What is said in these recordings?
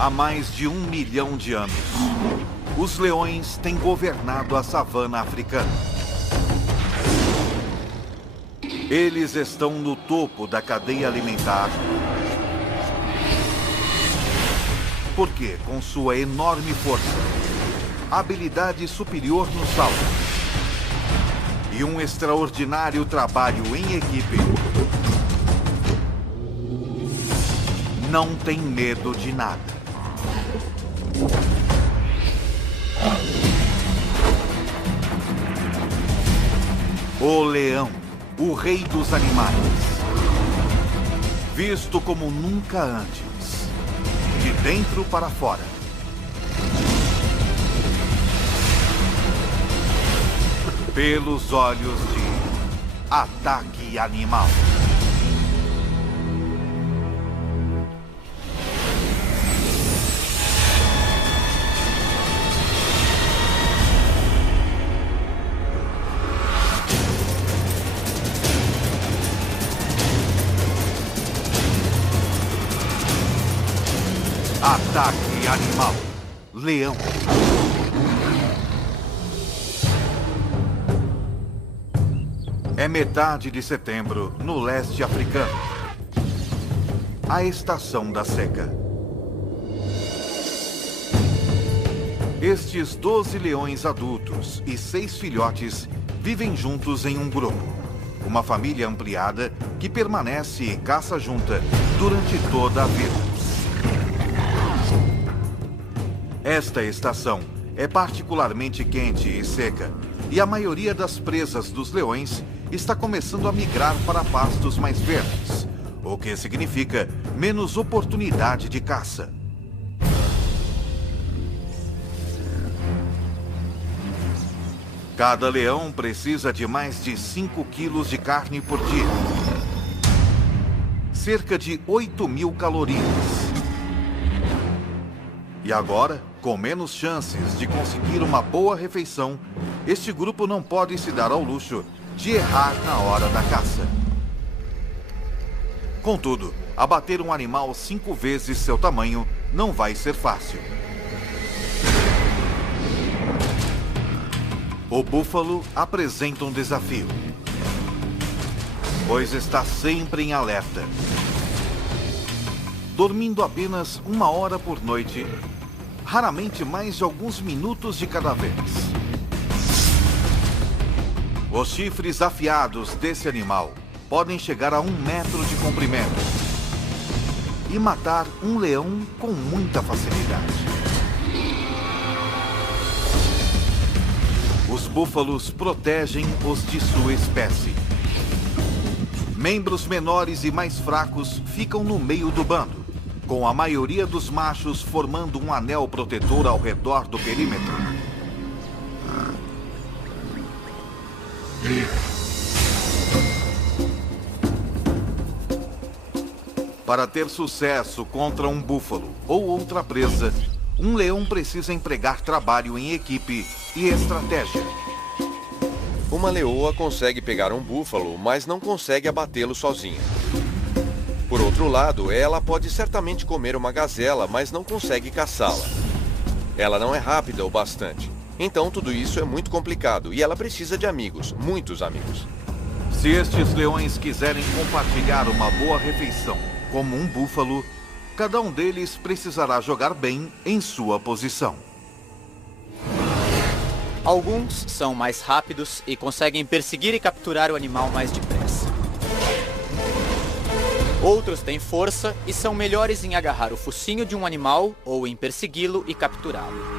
Há mais de 1 milhão de anos, os leões têm governado a savana africana. Eles estão no topo da cadeia alimentar, porque, com sua enorme força, habilidade superior no salto e um extraordinário trabalho em equipe, não tem medo de nada. O leão, o rei dos animais, visto como nunca antes, de dentro para fora. Pelos olhos de Ataque Animal. Ataque Animal. Leão. É metade de setembro, no leste africano. A estação da seca. Estes 12 leões adultos e 6 filhotes vivem juntos em um grupo. Uma família ampliada que permanece e caça junta durante toda a vida. Esta estação é particularmente quente e seca, e a maioria das presas dos leões está começando a migrar para pastos mais verdes, o que significa menos oportunidade de caça. Cada leão precisa de mais de 5 quilos de carne por dia. Cerca de 8.000 calorias. E agora, com menos chances de conseguir uma boa refeição, este grupo não pode se dar ao luxo de errar na hora da caça. Contudo, abater um animal 5 vezes seu tamanho não vai ser fácil. O búfalo apresenta um desafio, pois está sempre em alerta. Dormindo apenas 1 hora por noite, raramente mais de alguns minutos de cada vez. Os chifres afiados desse animal podem chegar a 1 metro de comprimento e matar um leão com muita facilidade. Os búfalos protegem os de sua espécie. Membros menores e mais fracos ficam no meio do bando, com a maioria dos machos formando um anel protetor ao redor do perímetro. Para ter sucesso contra um búfalo ou outra presa, um leão precisa empregar trabalho em equipe e estratégia. Uma leoa consegue pegar um búfalo, mas não consegue abatê-lo sozinha. Por outro lado, ela pode certamente comer uma gazela, mas não consegue caçá-la. Ela não é rápida o bastante. Então tudo isso é muito complicado e ela precisa de amigos, muitos amigos. Se estes leões quiserem compartilhar uma boa refeição como um búfalo, cada um deles precisará jogar bem em sua posição. Alguns são mais rápidos e conseguem perseguir e capturar o animal mais depressa. Outros têm força e são melhores em agarrar o focinho de um animal ou em persegui-lo e capturá-lo.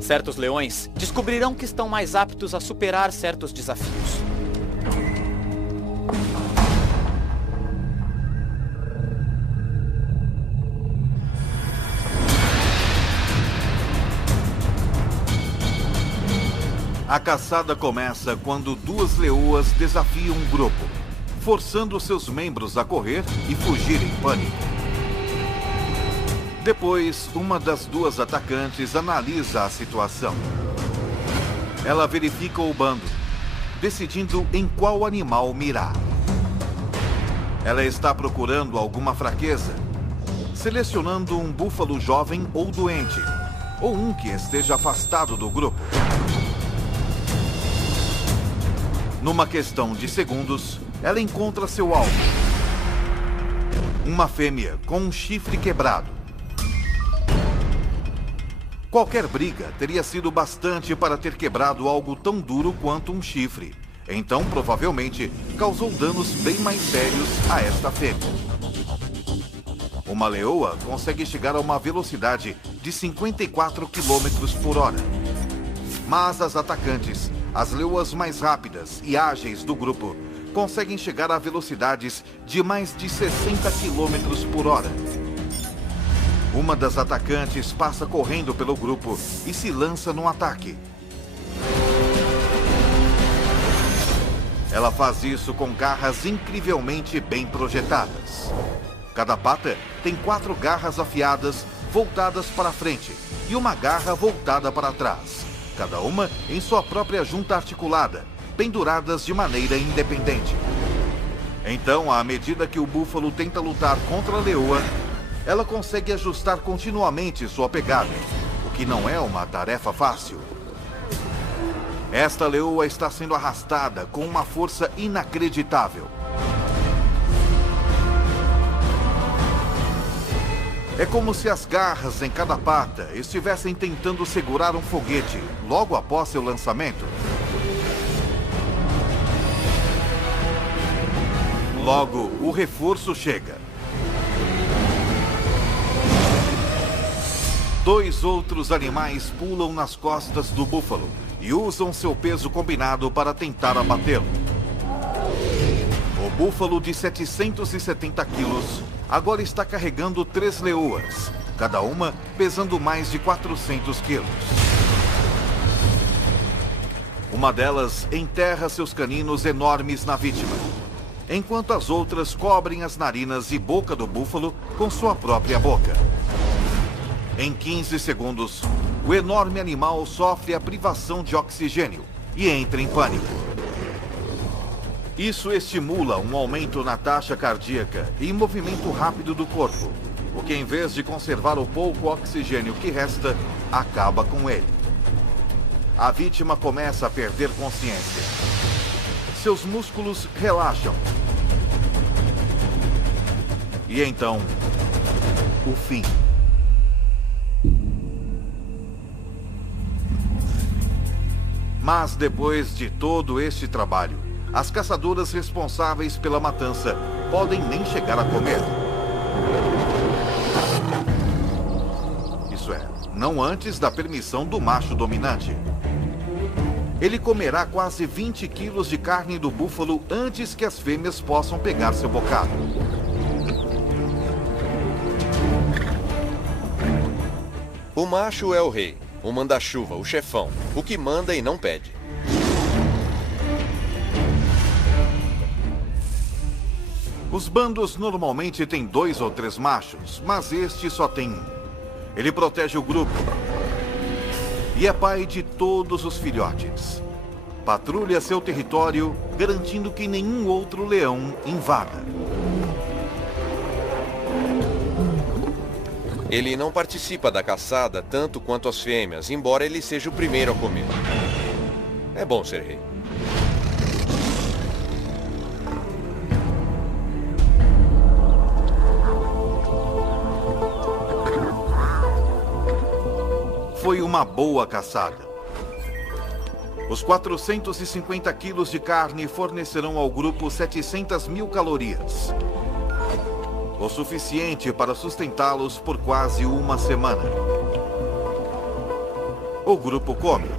Certos leões descobrirão que estão mais aptos a superar certos desafios. A caçada começa quando 2 leoas desafiam um grupo, forçando seus membros a correr e fugir em pânico. Depois, uma das 2 atacantes analisa a situação. Ela verifica o bando, decidindo em qual animal mirar. Ela está procurando alguma fraqueza, selecionando um búfalo jovem ou doente, ou um que esteja afastado do grupo. Numa questão de segundos, ela encontra seu alvo. Uma fêmea com um chifre quebrado. Qualquer briga teria sido bastante para ter quebrado algo tão duro quanto um chifre. Então, provavelmente, causou danos bem mais sérios a esta fêmea. Uma leoa consegue chegar a uma velocidade de 54 km por hora. Mas as atacantes, as leoas mais rápidas e ágeis do grupo, conseguem chegar a velocidades de mais de 60 km por hora. Uma das atacantes passa correndo pelo grupo e se lança num ataque. Ela faz isso com garras incrivelmente bem projetadas. Cada pata tem 4 garras afiadas voltadas para frente e uma garra voltada para trás, cada uma em sua própria junta articulada, penduradas de maneira independente. Então, à medida que o búfalo tenta lutar contra a leoa, ela consegue ajustar continuamente sua pegada, o que não é uma tarefa fácil. Esta leoa está sendo arrastada com uma força inacreditável. É como se as garras em cada pata estivessem tentando segurar um foguete logo após seu lançamento. Logo, o reforço chega. 2 outros animais pulam nas costas do búfalo e usam seu peso combinado para tentar abatê-lo. O búfalo de 770 quilos agora está carregando 3 leoas, cada uma pesando mais de 400 quilos. Uma delas enterra seus caninos enormes na vítima, enquanto as outras cobrem as narinas e boca do búfalo com sua própria boca. Em 15 segundos, o enorme animal sofre a privação de oxigênio e entra em pânico. Isso estimula um aumento na taxa cardíaca e movimento rápido do corpo, o que, em vez de conservar o pouco oxigênio que resta, acaba com ele. A vítima começa a perder consciência. Seus músculos relaxam. E então, o fim. Mas depois de todo este trabalho, as caçadoras responsáveis pela matança podem nem chegar a comer. Isso é, não antes da permissão do macho dominante. Ele comerá quase 20 quilos de carne do búfalo antes que as fêmeas possam pegar seu bocado. O macho é o rei, o manda-chuva, o chefão, o que manda e não pede. Os bandos normalmente têm 2 ou 3 machos, mas este só tem 1. Ele protege o grupo e é pai de todos os filhotes. Patrulha seu território, garantindo que nenhum outro leão invada. Ele não participa da caçada tanto quanto as fêmeas, embora ele seja o primeiro a comer. É bom ser rei. Foi uma boa caçada. Os 450 quilos de carne fornecerão ao grupo 700 mil calorias. O suficiente para sustentá-los por quase uma semana. O grupo come.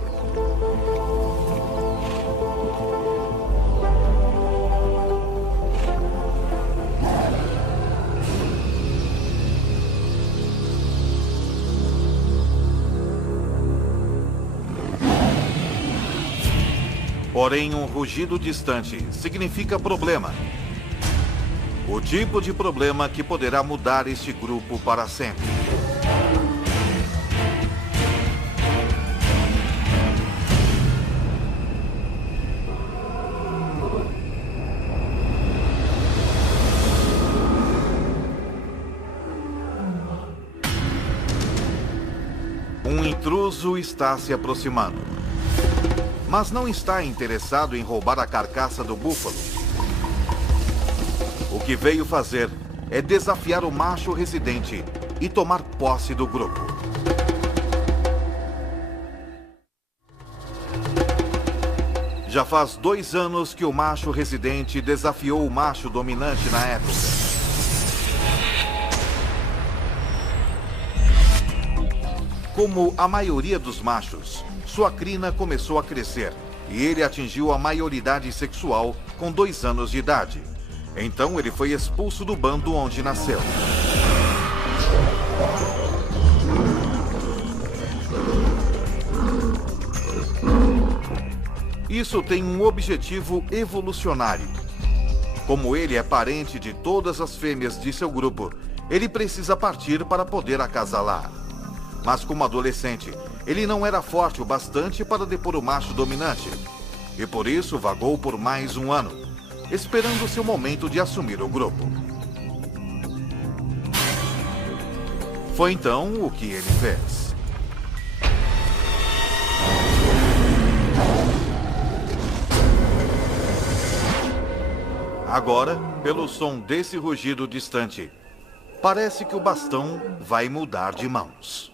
Porém, um rugido distante significa problema. O tipo de problema que poderá mudar este grupo para sempre. intruso está se aproximando, mas não está interessado em roubar a carcaça do búfalo. O que veio fazer é desafiar o macho residente e tomar posse do grupo. Já faz 2 anos que o macho residente desafiou o macho dominante na época. Como a maioria dos machos, sua crina começou a crescer e ele atingiu a maioridade sexual com 2 anos de idade. Então ele foi expulso do bando onde nasceu. Isso tem um objetivo evolucionário. Como ele é parente de todas as fêmeas de seu grupo, ele precisa partir para poder acasalar. Mas como adolescente, ele não era forte o bastante para depor o macho dominante. E por isso vagou por mais 1 ano, esperando seu momento de assumir o grupo. Foi então o que ele fez. Agora, pelo som desse rugido distante, parece que o bastão vai mudar de mãos.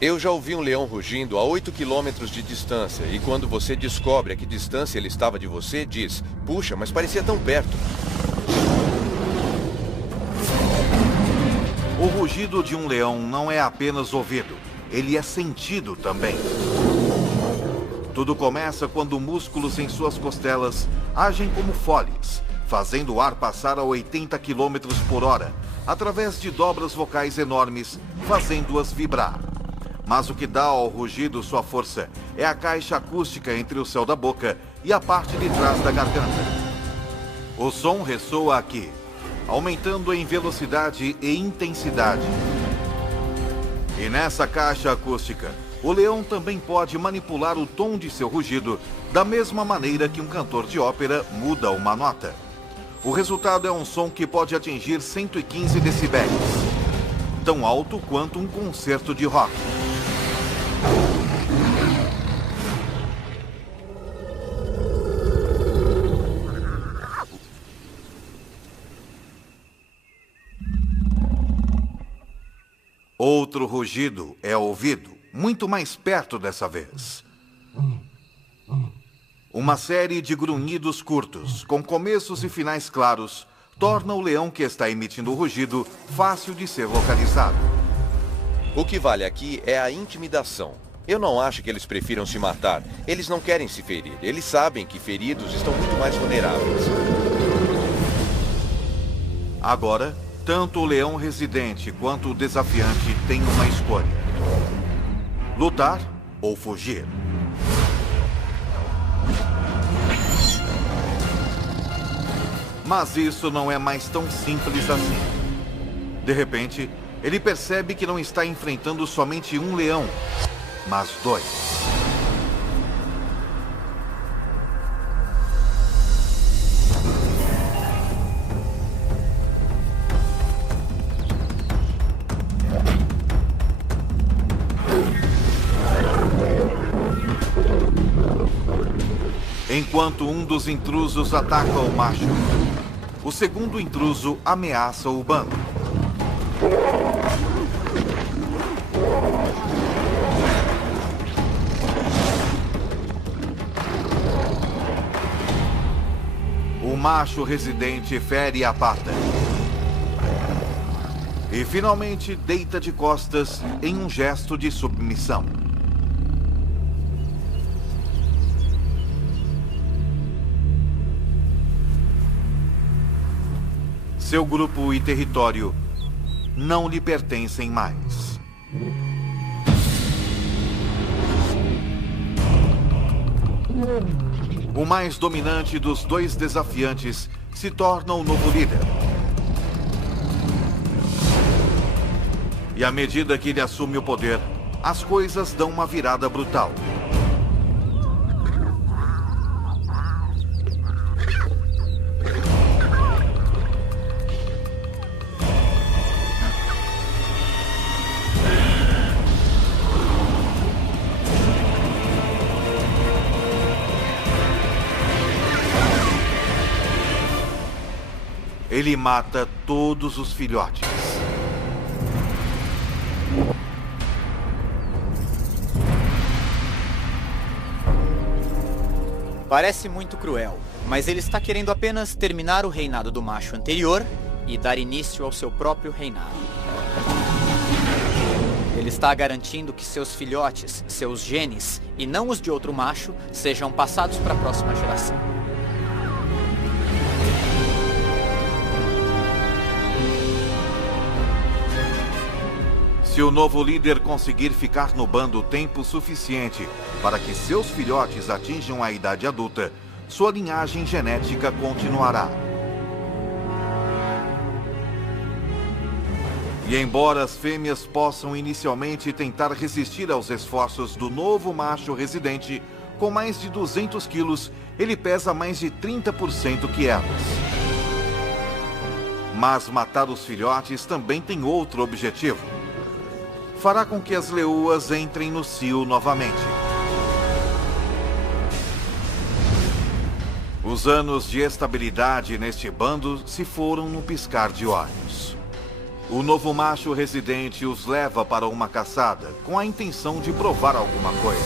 Eu já ouvi um leão rugindo a 8 quilômetros de distância, e quando você descobre a que distância ele estava de você, diz: puxa, mas parecia tão perto. O rugido de um leão não é apenas ouvido, ele é sentido também. Tudo começa quando músculos em suas costelas agem como foles, fazendo o ar passar a 80 km por hora, através de dobras vocais enormes, fazendo-as vibrar. Mas o que dá ao rugido sua força é a caixa acústica entre o céu da boca e a parte de trás da garganta. O som ressoa aqui, aumentando em velocidade e intensidade. E nessa caixa acústica, o leão também pode manipular o tom de seu rugido da mesma maneira que um cantor de ópera muda uma nota. O resultado é um som que pode atingir 115 decibéis, tão alto quanto um concerto de rock. Outro rugido é ouvido, muito mais perto dessa vez. Uma série de grunhidos curtos, com começos e finais claros, torna o leão que está emitindo o rugido fácil de ser localizado. O que vale aqui é a intimidação. Eu não acho que eles prefiram se matar. Eles não querem se ferir. Eles sabem que feridos estão muito mais vulneráveis. Agora, tanto o leão residente quanto o desafiante têm uma escolha: lutar ou fugir. Mas isso não é mais tão simples assim. De repente, ele percebe que não está enfrentando somente um leão, mas 2. Enquanto um dos intrusos ataca o macho, o segundo intruso ameaça o bando. O macho residente fere a pata e finalmente deita de costas em um gesto de submissão. Seu grupo e território não lhe pertencem mais. O mais dominante dos 2 desafiantes se torna o novo líder. E à medida que ele assume o poder, as coisas dão uma virada brutal. Ele mata todos os filhotes. Parece muito cruel, mas ele está querendo apenas terminar o reinado do macho anterior e dar início ao seu próprio reinado. Ele está garantindo que seus filhotes, seus genes, e não os de outro macho, sejam passados para a próxima geração. Se o novo líder conseguir ficar no bando tempo suficiente para que seus filhotes atinjam a idade adulta, sua linhagem genética continuará. E embora as fêmeas possam inicialmente tentar resistir aos esforços do novo macho residente, com mais de 200 quilos, ele pesa mais de 30% que elas. Mas matar os filhotes também tem outro objetivo. Fará com que as leoas entrem no cio novamente. Os anos de estabilidade neste bando se foram num piscar de olhos. O novo macho residente os leva para uma caçada com a intenção de provar alguma coisa.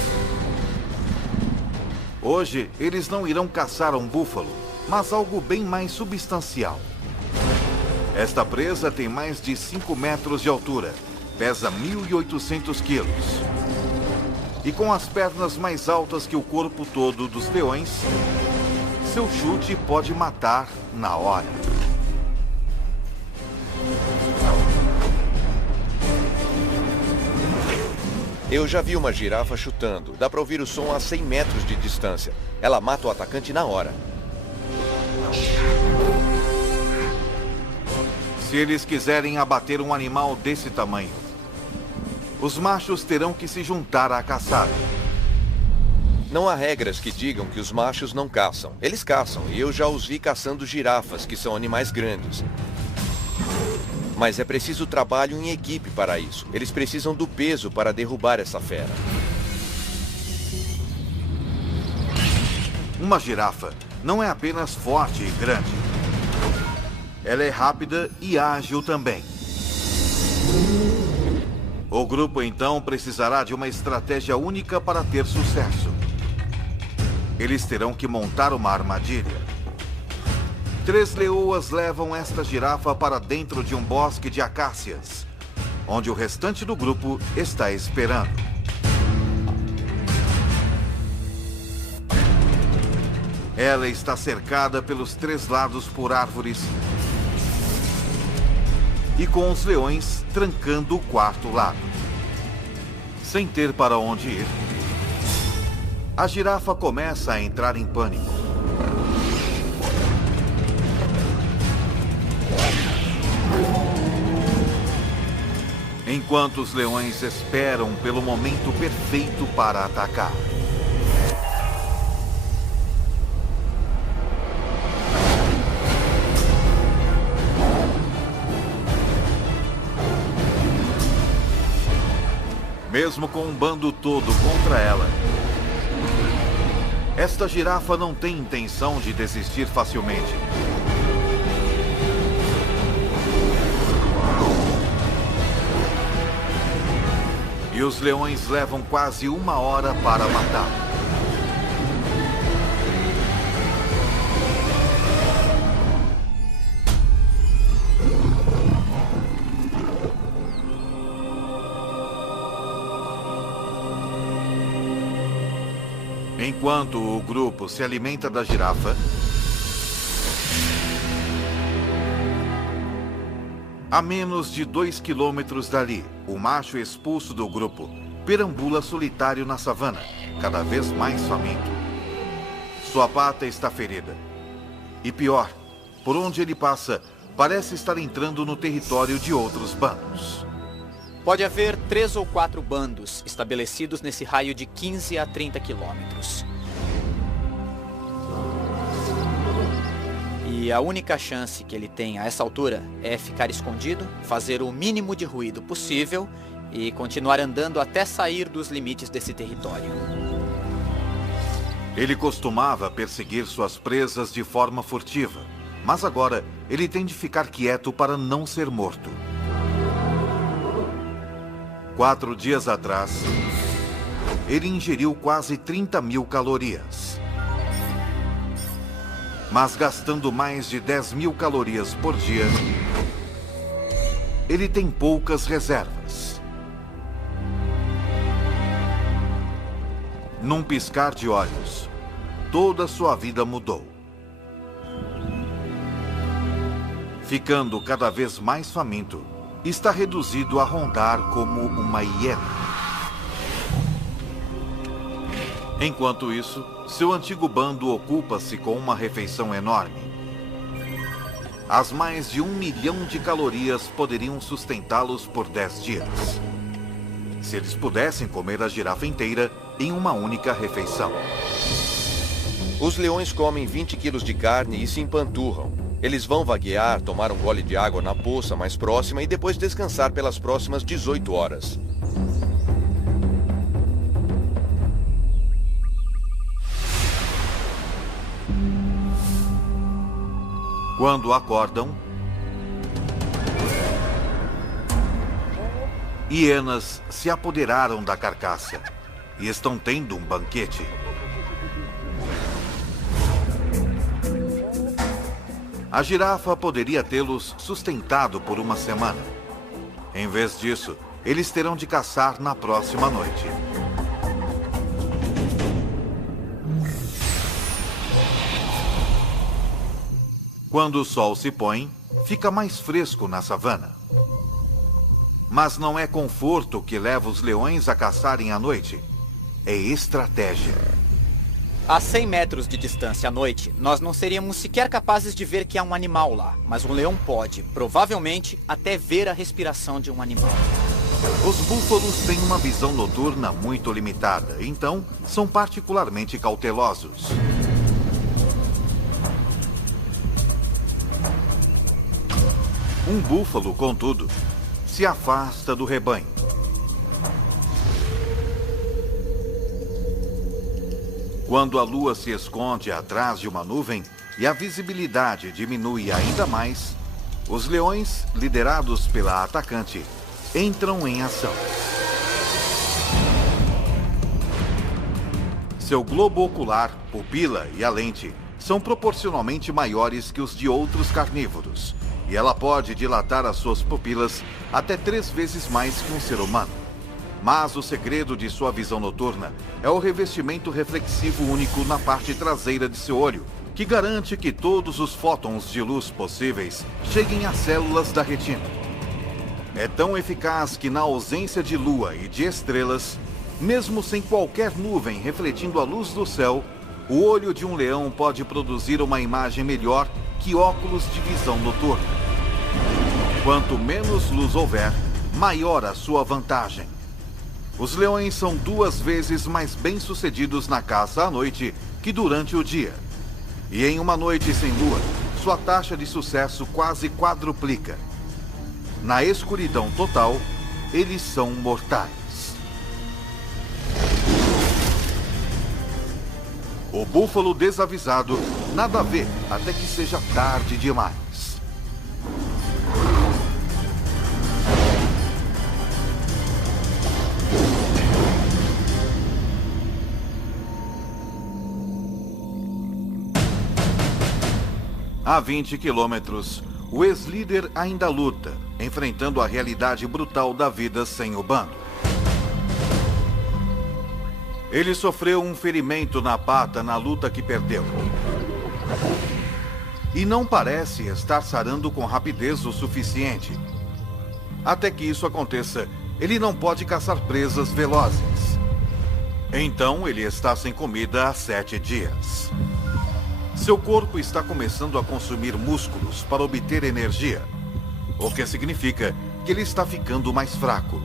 Hoje, eles não irão caçar um búfalo, mas algo bem mais substancial. Esta presa tem mais de 5 metros de altura. Pesa 1.800 quilos. E com as pernas mais altas que o corpo todo dos leões, seu chute pode matar na hora. Eu já vi uma girafa chutando. Dá para ouvir o som a 100 metros de distância. Ela mata o atacante na hora. Se eles quiserem abater um animal desse tamanho, os machos terão que se juntar à caçada. Não há regras que digam que os machos não caçam. Eles caçam, e eu já os vi caçando girafas, que são animais grandes. Mas é preciso trabalho em equipe para isso. Eles precisam do peso para derrubar essa fera. Uma girafa não é apenas forte e grande. Ela é rápida e ágil também. O grupo, então, precisará de uma estratégia única para ter sucesso. Eles terão que montar uma armadilha. 3 leoas levam esta girafa para dentro de um bosque de acácias, onde o restante do grupo está esperando. Ela está cercada pelos 3 lados por árvores e com os leões trancando o 4º lado. Sem ter para onde ir, a girafa começa a entrar em pânico. Enquanto os leões esperam pelo momento perfeito para atacar. Mesmo com um bando todo contra ela, esta girafa não tem intenção de desistir facilmente. E os leões levam quase 1 hora para matá-la. Enquanto o grupo se alimenta da girafa, a menos de 2 quilômetros dali, o macho expulso do grupo perambula solitário na savana, cada vez mais faminto. Sua pata está ferida. E pior, por onde ele passa, parece estar entrando no território de outros bandos. Pode haver 3 ou 4 bandos estabelecidos nesse raio de 15 a 30 quilômetros. E a única chance que ele tem a essa altura é ficar escondido, fazer o mínimo de ruído possível e continuar andando até sair dos limites desse território. Ele costumava perseguir suas presas de forma furtiva, mas agora ele tem de ficar quieto para não ser morto. 4 dias atrás, ele ingeriu quase 30.000 calorias. Mas gastando mais de 10.000 calorias por dia, ele tem poucas reservas. Num piscar de olhos, toda sua vida mudou. Ficando cada vez mais faminto, está reduzido a rondar como uma hiena. Enquanto isso, seu antigo bando ocupa-se com uma refeição enorme. As mais de 1 milhão de calorias poderiam sustentá-los por 10 dias. Se eles pudessem comer a girafa inteira em uma única refeição. Os leões comem 20 quilos de carne e se empanturram. Eles vão vaguear, tomar um gole de água na poça mais próxima e depois descansar pelas próximas 18 horas. Quando acordam, hienas se apoderaram da carcaça e estão tendo um banquete. A girafa poderia tê-los sustentado por uma semana. Em vez disso, eles terão de caçar na próxima noite. Quando o sol se põe, fica mais fresco na savana. Mas não é conforto que leva os leões a caçarem à noite. É estratégia. A 100 metros de distância à noite, nós não seríamos sequer capazes de ver que há um animal lá. Mas um leão pode, provavelmente, até ver a respiração de um animal. Os búfalos têm uma visão noturna muito limitada, então são particularmente cautelosos. Um búfalo, contudo, se afasta do rebanho. Quando a lua se esconde atrás de uma nuvem e a visibilidade diminui ainda mais, os leões, liderados pela atacante, entram em ação. Seu globo ocular, pupila e a lente são proporcionalmente maiores que os de outros carnívoros, e ela pode dilatar as suas pupilas até 3 vezes mais que um ser humano. Mas o segredo de sua visão noturna é o revestimento reflexivo único na parte traseira de seu olho, que garante que todos os fótons de luz possíveis cheguem às células da retina. É tão eficaz que, na ausência de lua e de estrelas, mesmo sem qualquer nuvem refletindo a luz do céu, o olho de um leão pode produzir uma imagem melhor que óculos de visão noturna. Quanto menos luz houver, maior a sua vantagem. Os leões são 2 vezes mais bem-sucedidos na caça à noite que durante o dia. E em uma noite sem lua, sua taxa de sucesso quase quadruplica. Na escuridão total, eles são mortais. O búfalo desavisado nada vê até que seja tarde demais. A 20 quilômetros, o ex-líder ainda luta, enfrentando a realidade brutal da vida sem o bando. Ele sofreu um ferimento na pata na luta que perdeu. E não parece estar sarando com rapidez o suficiente. Até que isso aconteça, ele não pode caçar presas velozes. Então ele está sem comida há 7 dias. Seu corpo está começando a consumir músculos para obter energia, o que significa que ele está ficando mais fraco.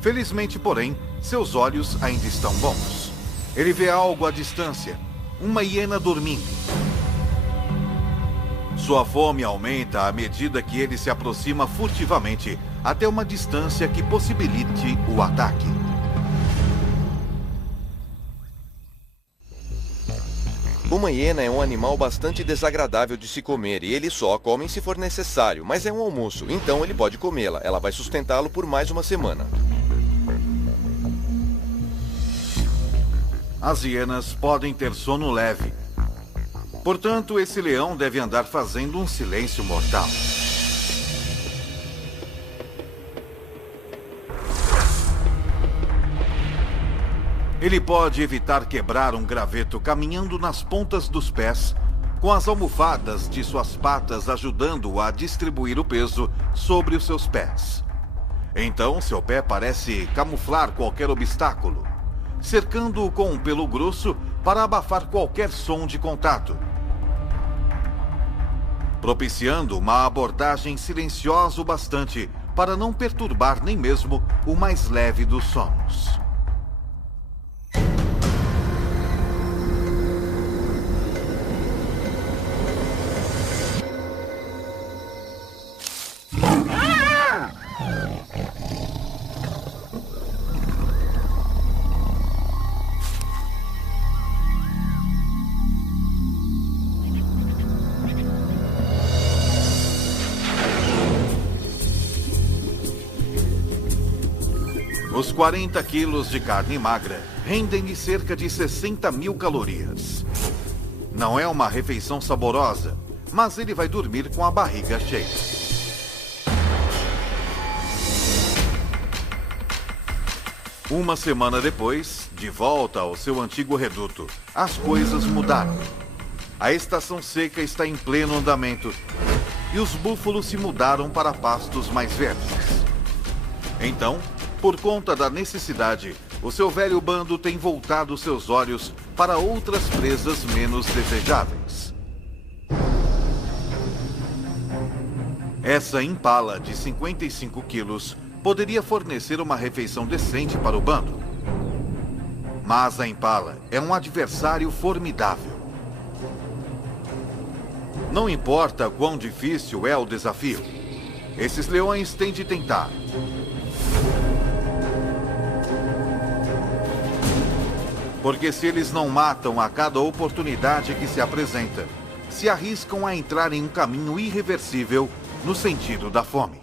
Felizmente, porém, seus olhos ainda estão bons. Ele vê algo à distância, uma hiena dormindo. Sua fome aumenta à medida que ele se aproxima furtivamente até uma distância que possibilite o ataque. Uma hiena é um animal bastante desagradável de se comer e eles só comem se for necessário, mas é um almoço, então ele pode comê-la. Ela vai sustentá-lo por mais uma semana. As hienas podem ter sono leve. Portanto, esse leão deve andar fazendo um silêncio mortal. Ele pode evitar quebrar um graveto caminhando nas pontas dos pés, com as almofadas de suas patas ajudando-o a distribuir o peso sobre os seus pés. Então, seu pé parece camuflar qualquer obstáculo, cercando-o com um pelo grosso para abafar qualquer som de contato, propiciando uma abordagem silenciosa o bastante para não perturbar nem mesmo o mais leve dos sonos. Os 40 quilos de carne magra rendem-lhe cerca de 60 mil calorias. Não é uma refeição saborosa, mas ele vai dormir com a barriga cheia. Uma semana depois, de volta ao seu antigo reduto, as coisas mudaram. A estação seca está em pleno andamento e os búfalos se mudaram para pastos mais verdes. Então, por conta da necessidade, o seu velho bando tem voltado seus olhos para outras presas menos desejáveis. Essa impala de 55 quilos poderia fornecer uma refeição decente para o bando. Mas a impala é um adversário formidável. Não importa quão difícil é o desafio, esses leões têm de tentar. Porque se eles não matam a cada oportunidade que se apresenta, se arriscam a entrar em um caminho irreversível no sentido da fome.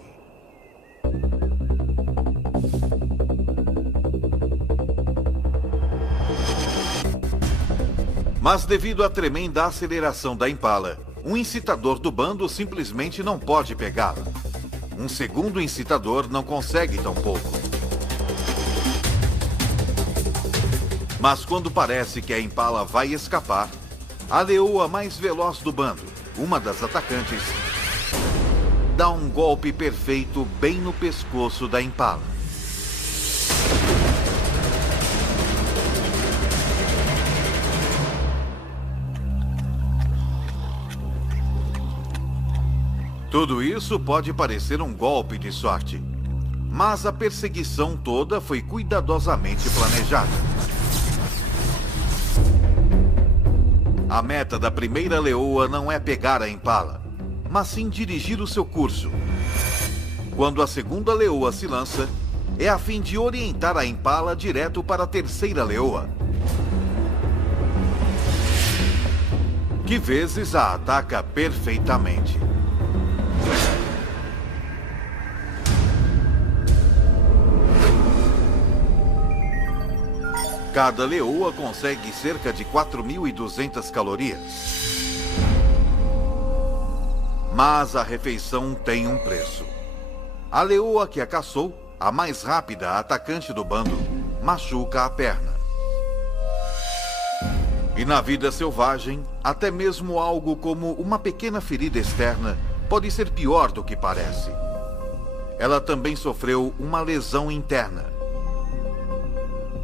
Mas devido à tremenda aceleração da impala, um incitador do bando simplesmente não pode pegá-la. Um segundo incitador não consegue tão pouco. Mas quando parece que a impala vai escapar, a leoa mais veloz do bando, uma das atacantes, dá um golpe perfeito bem no pescoço da impala. Tudo isso pode parecer um golpe de sorte, mas a perseguição toda foi cuidadosamente planejada. A meta da primeira leoa não é pegar a impala, mas sim dirigir o seu curso. Quando a segunda leoa se lança, é a fim de orientar a impala direto para a terceira leoa, que vezes a ataca perfeitamente. Cada leoa consegue cerca de 4.200 calorias. Mas a refeição tem um preço. A leoa que a caçou, a mais rápida atacante do bando, machuca a perna. E na vida selvagem, até mesmo algo como uma pequena ferida externa pode ser pior do que parece. Ela também sofreu uma lesão interna.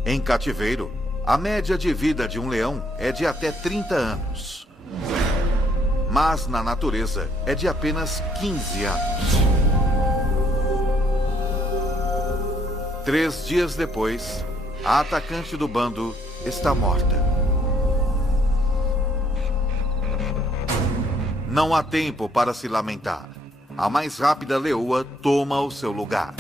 Em cativeiro, a média de vida de um leão é de até 30 anos. Mas na natureza é de apenas 15 anos. 3 dias depois, a atacante do bando está morta. Não há tempo para se lamentar. A mais rápida leoa toma o seu lugar.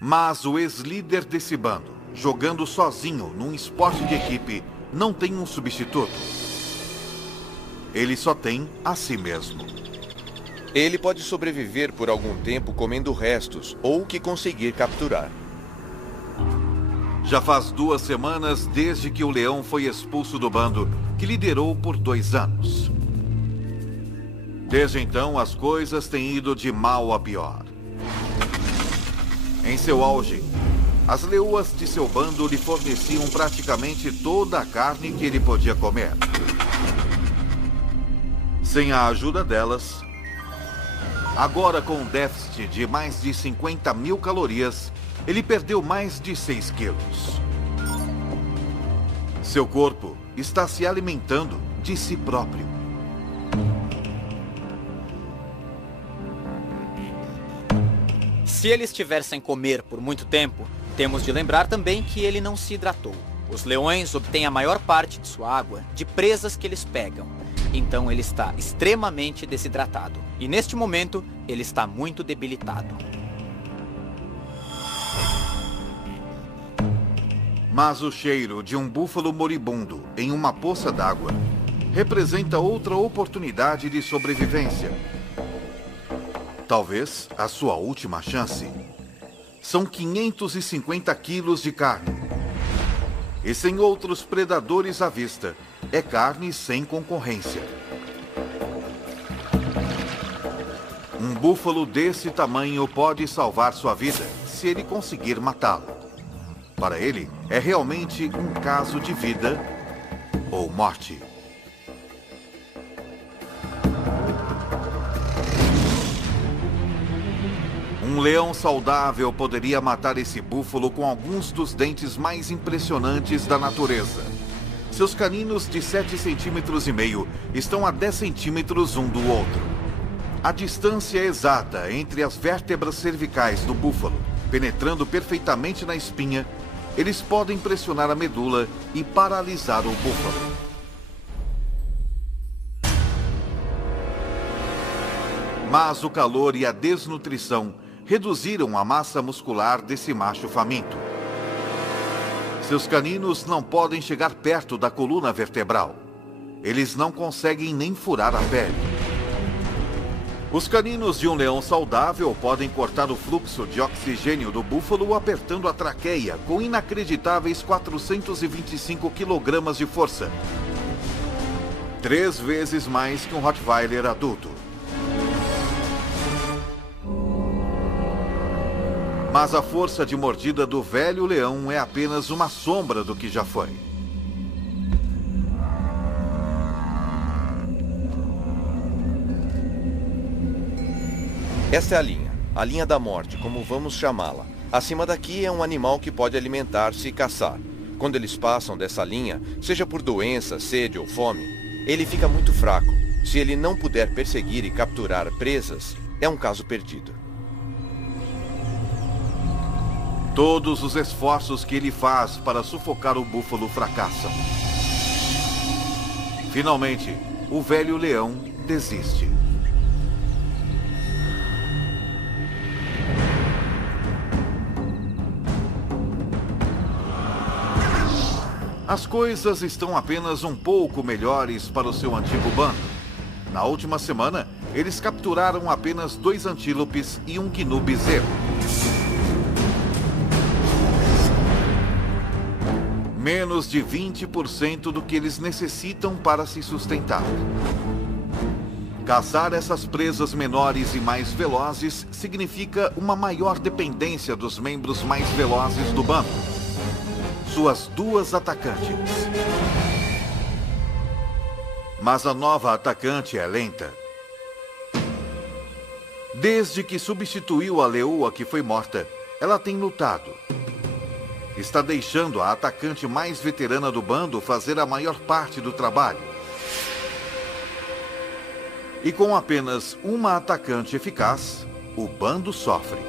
Mas o ex-líder desse bando, jogando sozinho num esporte de equipe, não tem um substituto. Ele só tem a si mesmo. Ele pode sobreviver por algum tempo comendo restos ou o que conseguir capturar. Já faz 2 semanas desde que o leão foi expulso do bando, que liderou por 2 anos. Desde então, as coisas têm ido de mal a pior. Em seu auge, as leoas de seu bando lhe forneciam praticamente toda a carne que ele podia comer. Sem a ajuda delas, agora com um déficit de mais de 50.000 calorias, ele perdeu mais de 6 quilos. Seu corpo está se alimentando de si próprio. Se ele estiver sem comer por muito tempo, temos de lembrar também que ele não se hidratou. Os leões obtêm a maior parte de sua água de presas que eles pegam. Então ele está extremamente desidratado. E neste momento, ele está muito debilitado. Mas o cheiro de um búfalo moribundo em uma poça d'água representa outra oportunidade de sobrevivência. Talvez a sua última chance. São 550 quilos de carne. E sem outros predadores à vista, é carne sem concorrência. Um búfalo desse tamanho pode salvar sua vida se ele conseguir matá-lo. Para ele, é realmente um caso de vida ou morte. Um leão saudável poderia matar esse búfalo com alguns dos dentes mais impressionantes da natureza. Seus caninos de 7,5 centímetros estão a 10 centímetros um do outro. A distância exata entre as vértebras cervicais do búfalo, penetrando perfeitamente na espinha, eles podem pressionar a medula e paralisar o búfalo. Mas o calor e a desnutrição reduziram a massa muscular desse macho faminto. Seus caninos não podem chegar perto da coluna vertebral. Eles não conseguem nem furar a pele. Os caninos de um leão saudável podem cortar o fluxo de oxigênio do búfalo apertando a traqueia com inacreditáveis 425 kg de força. 3 vezes mais que um Rottweiler adulto. Mas a força de mordida do velho leão é apenas uma sombra do que já foi. Esta é a linha da morte, como vamos chamá-la. Acima daqui é um animal que pode alimentar-se e caçar. Quando eles passam dessa linha, seja por doença, sede ou fome, ele fica muito fraco. Se ele não puder perseguir e capturar presas, é um caso perdido. Todos os esforços que ele faz para sufocar o búfalo fracassam. Finalmente, o velho leão desiste. As coisas estão apenas um pouco melhores para o seu antigo bando. Na última semana, eles capturaram apenas 2 antílopes e um gnu bezerro. Menos de 20% do que eles necessitam para se sustentar. Caçar essas presas menores e mais velozes significa uma maior dependência dos membros mais velozes do bando. Suas 2 atacantes. Mas a nova atacante é lenta. Desde que substituiu a leoa que foi morta, ela tem lutado. Está deixando a atacante mais veterana do bando fazer a maior parte do trabalho. E com apenas uma atacante eficaz, o bando sofre.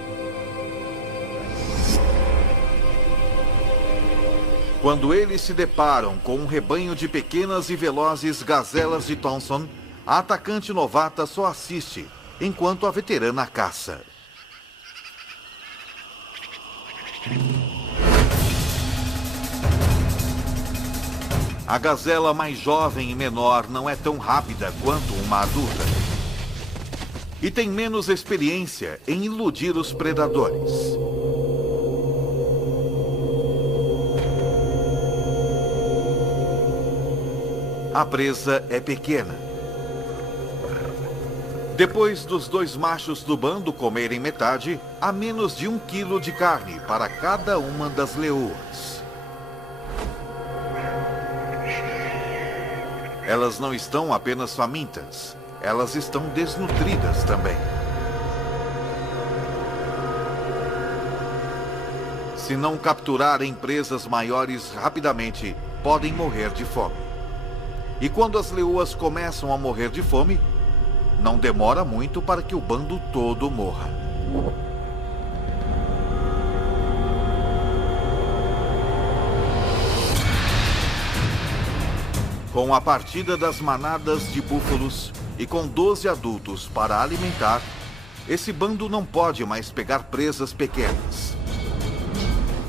Quando eles se deparam com um rebanho de pequenas e velozes gazelas de Thompson, a atacante novata só assiste, enquanto a veterana caça. A gazela mais jovem e menor não é tão rápida quanto uma adulta. E tem menos experiência em iludir os predadores. A presa é pequena. Depois dos dois machos do bando comerem metade, há menos de 1 quilo de carne para cada uma das leoas. Elas não estão apenas famintas, elas estão desnutridas também. Se não capturarem presas maiores rapidamente, podem morrer de fome. E quando as leoas começam a morrer de fome, não demora muito para que o bando todo morra. Com a partida das manadas de búfalos e com 12 adultos para alimentar, esse bando não pode mais pegar presas pequenas.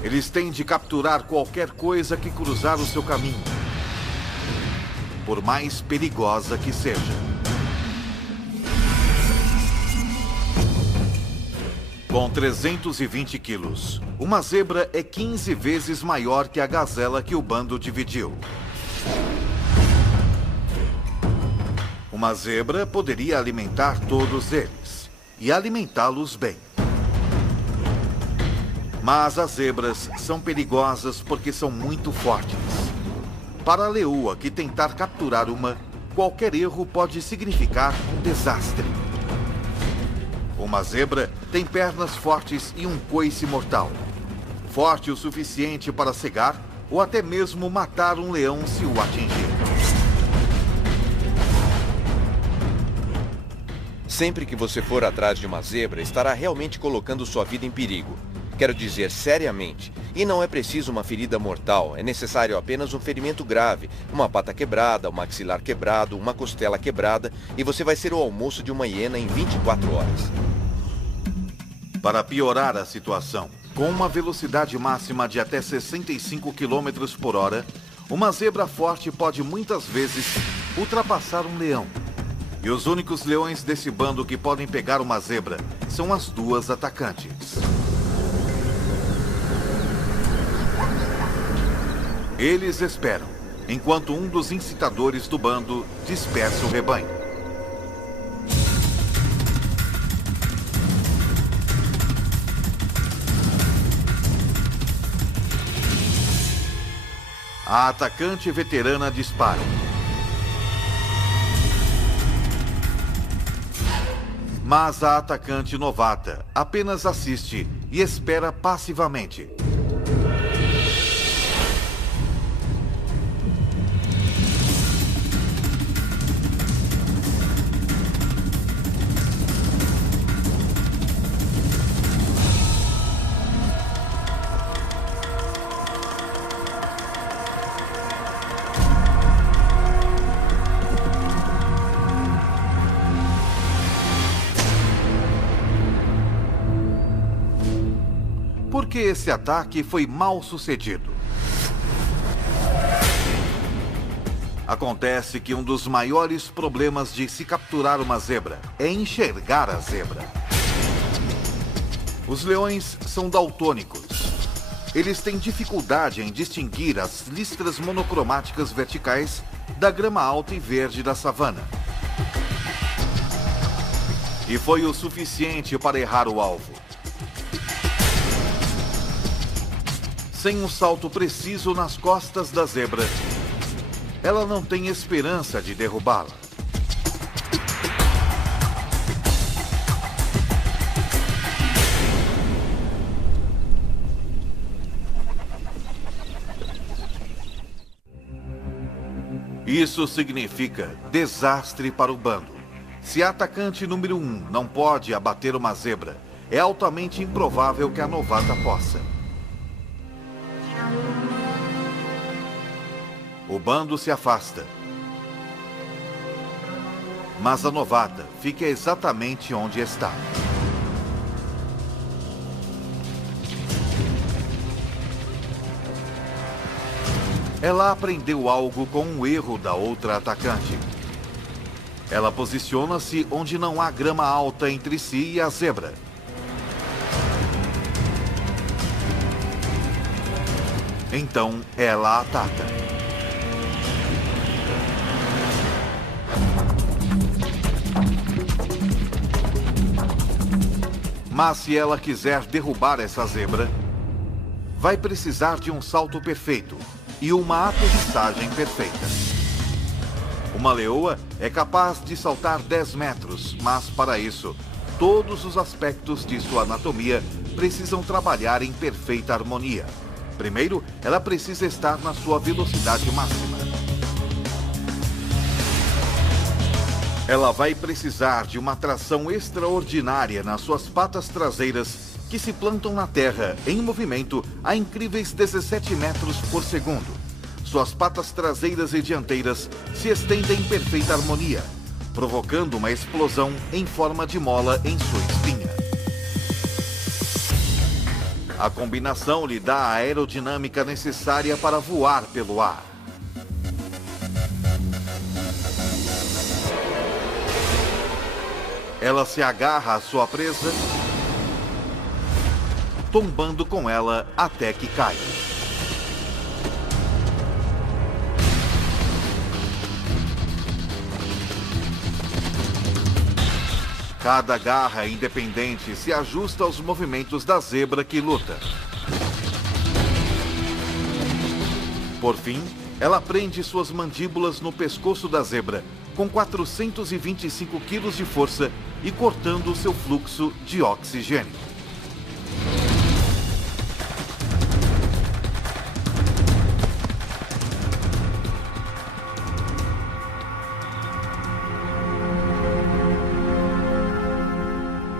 Eles têm de capturar qualquer coisa que cruzar o seu caminho, por mais perigosa que seja. Com 320 quilos, uma zebra é 15 vezes maior que a gazela que o bando dividiu. Uma zebra poderia alimentar todos eles, e alimentá-los bem. Mas as zebras são perigosas porque são muito fortes. Para a leoa que tentar capturar uma, qualquer erro pode significar um desastre. Uma zebra tem pernas fortes e um coice mortal. Forte o suficiente para cegar ou até mesmo matar um leão se o atingir. Sempre que você for atrás de uma zebra, estará realmente colocando sua vida em perigo. Quero dizer, seriamente. E não é preciso uma ferida mortal, é necessário apenas um ferimento grave. Uma pata quebrada, um maxilar quebrado, uma costela quebrada, e você vai ser o almoço de uma hiena em 24 horas. Para piorar a situação, com uma velocidade máxima de até 65 km por hora, uma zebra forte pode muitas vezes ultrapassar um leão. E os únicos leões desse bando que podem pegar uma zebra são as duas atacantes. Eles esperam, enquanto um dos incitadores do bando dispersa o rebanho. A atacante veterana dispara. Mas a atacante novata apenas assiste e espera passivamente. Por que esse ataque foi mal sucedido? Acontece que um dos maiores problemas de se capturar uma zebra é enxergar a zebra. Os leões são daltônicos. Eles têm dificuldade em distinguir as listras monocromáticas verticais da grama alta e verde da savana. E foi o suficiente para errar o alvo. Sem um salto preciso nas costas da zebra, ela não tem esperança de derrubá-la. Isso significa desastre para o bando. Se a atacante número 1 não pode abater uma zebra, é altamente improvável que a novata possa. O bando se afasta. Mas a novata fica exatamente onde está. Ela aprendeu algo com um erro da outra atacante. Ela posiciona-se onde não há grama alta entre si e a zebra. Então, ela ataca. Mas se ela quiser derrubar essa zebra, vai precisar de um salto perfeito e uma aterrissagem perfeita. Uma leoa é capaz de saltar 10 metros, mas para isso, todos os aspectos de sua anatomia precisam trabalhar em perfeita harmonia. Primeiro, ela precisa estar na sua velocidade máxima. Ela vai precisar de uma tração extraordinária nas suas patas traseiras, que se plantam na terra em movimento a incríveis 17 metros por segundo. Suas patas traseiras e dianteiras se estendem em perfeita harmonia, provocando uma explosão em forma de mola em sua espinha. A combinação lhe dá a aerodinâmica necessária para voar pelo ar. Ela se agarra à sua presa, tombando com ela até que cai. Cada garra independente se ajusta aos movimentos da zebra que luta. Por fim, ela prende suas mandíbulas no pescoço da zebra, com 425 quilos de força e cortando seu fluxo de oxigênio.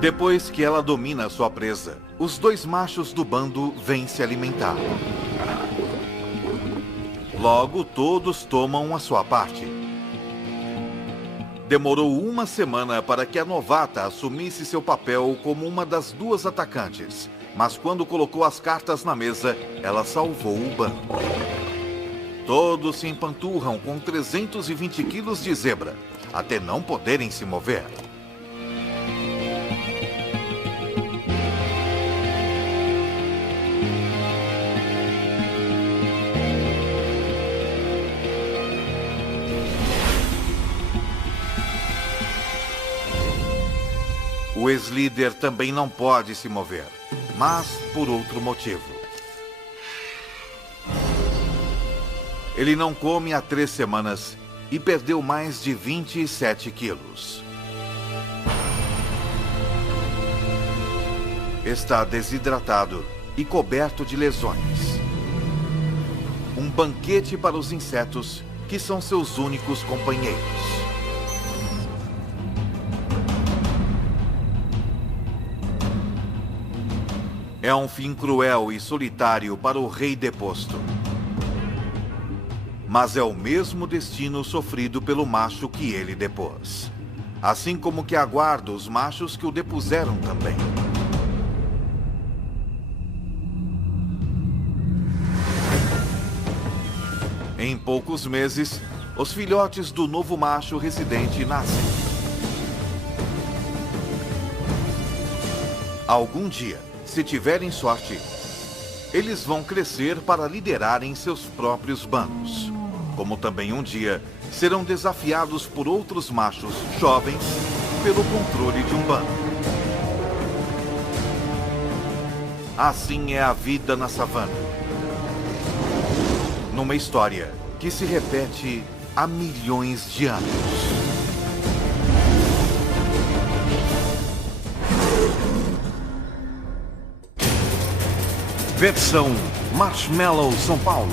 Depois que ela domina sua presa, os dois machos do bando vêm se alimentar. Logo, todos tomam a sua parte. Demorou uma semana para que a novata assumisse seu papel como uma das duas atacantes, mas quando colocou as cartas na mesa, ela salvou o bando. Todos se empanturram com 320 quilos de zebra, até não poderem se mover. O ex-líder também não pode se mover, mas por outro motivo. Ele não come há 3 semanas e perdeu mais de 27 quilos. Está desidratado e coberto de lesões. Um banquete para os insetos, que são seus únicos companheiros. É um fim cruel e solitário para o rei deposto. Mas é o mesmo destino sofrido pelo macho que ele depôs. Assim como que aguarda os machos que o depuseram também. Em poucos meses, os filhotes do novo macho residente nascem. Algum dia, se tiverem sorte, eles vão crescer para liderarem seus próprios bandos. Como também um dia serão desafiados por outros machos jovens pelo controle de um bando. Assim é a vida na savana. Numa história que se repete há milhões de anos. Versão Marshmallow São Paulo.